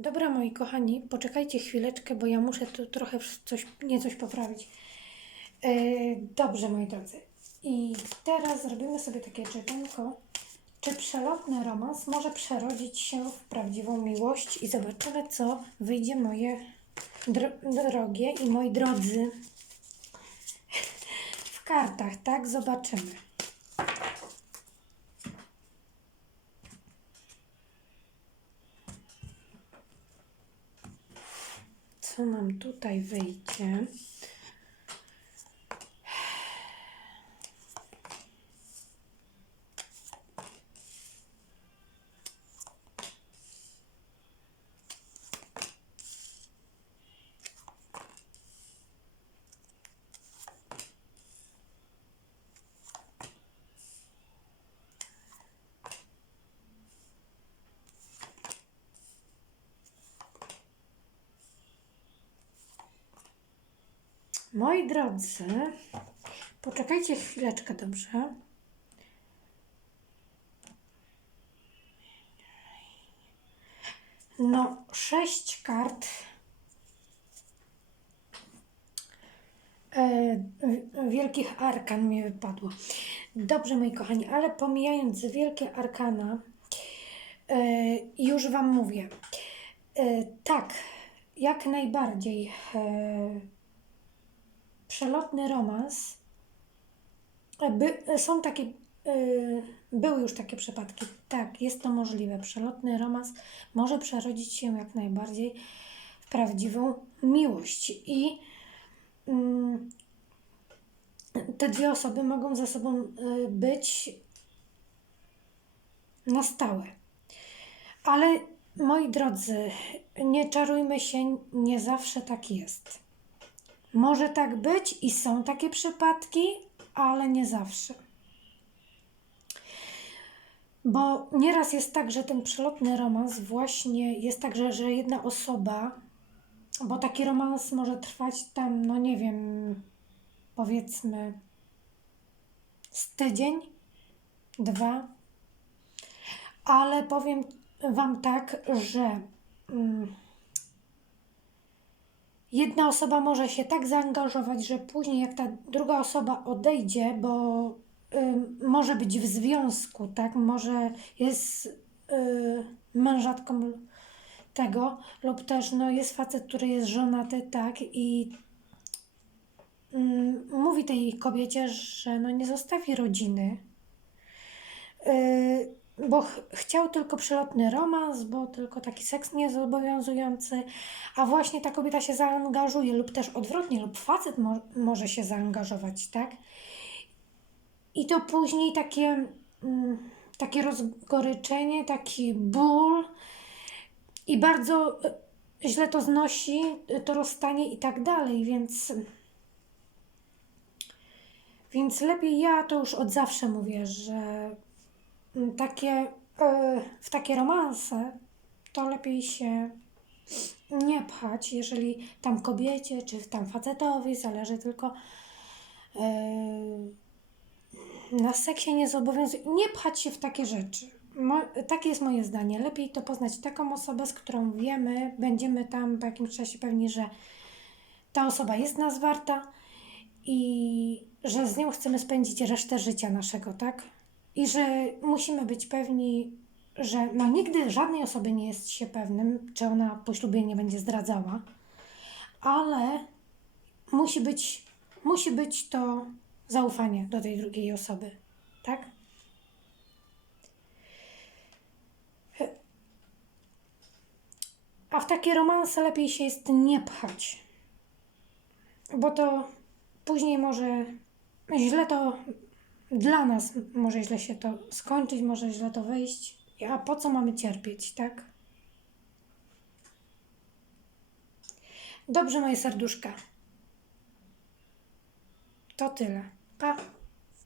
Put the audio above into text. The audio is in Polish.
Dobra, moi kochani, poczekajcie chwileczkę, bo ja muszę tu trochę coś, nie coś poprawić. Yy, dobrze, moi drodzy. I teraz zrobimy sobie takie czytanko. Czy przelotny romans może przerodzić się w prawdziwą miłość? I zobaczymy, co wyjdzie moje dro- drogie i moi drodzy w kartach, tak? Zobaczymy. Co nam tutaj wyjdzie? Moi drodzy, poczekajcie chwileczkę, dobrze? No, sześć kart. E, wielkich arkan mi wypadło. Dobrze, moi kochani, ale pomijając wielkie arkana, e, już Wam mówię. E, tak, jak najbardziej. Przelotny romans. E, By, e, są takie, y, były już takie przypadki. Tak, jest to możliwe. Przelotny romans może przerodzić się jak najbardziej w prawdziwą miłość. I mm, te dwie osoby mogą ze sobą y, być na stałe. Ale moi drodzy, nie czarujmy się, nie zawsze tak jest. Może tak być i są takie przypadki, ale nie zawsze. Bo nieraz jest tak, że ten przelotny romans właśnie jest tak, że, że jedna osoba, bo taki romans może trwać tam, no nie wiem, powiedzmy z tydzień, dwa, ale powiem Wam tak, że. Mm, jedna osoba może się tak zaangażować, że później jak ta druga osoba odejdzie, bo ym, może być w związku, tak? Może jest y, mężatką tego, lub też no, jest facet, który jest żonaty, tak? I ym, mówi tej kobiecie, że no, nie zostawi rodziny. Y, bo ch- chciał tylko przelotny romans, bo tylko taki seks niezobowiązujący, a właśnie ta kobieta się zaangażuje, lub też odwrotnie, lub facet mo- może się zaangażować, tak? I to później takie, mm, takie rozgoryczenie, taki ból i bardzo y, źle to znosi, y, to rozstanie i tak dalej, więc. Więc lepiej ja to już od zawsze mówię, że takie, e, w takie romanse to lepiej się nie pchać, jeżeli tam kobiecie czy tam facetowi zależy tylko e, na seksie nie zobowiązuje. Nie pchać się w takie rzeczy. Mo, takie jest moje zdanie. Lepiej to poznać taką osobę, z którą wiemy, będziemy tam po jakimś czasie pewni, że ta osoba jest nas warta i że z nią chcemy spędzić resztę życia naszego, tak? I że musimy być pewni, że no nigdy żadnej osoby nie jest się pewnym, czy ona po ślubie nie będzie zdradzała, ale musi być, musi być to zaufanie do tej drugiej osoby, tak? A w takie romanse lepiej się jest nie pchać, bo to później może źle to dla nas może źle się to skończyć, może źle to wyjść. A po co mamy cierpieć, tak? Dobrze, moje serduszka. To tyle. Pa.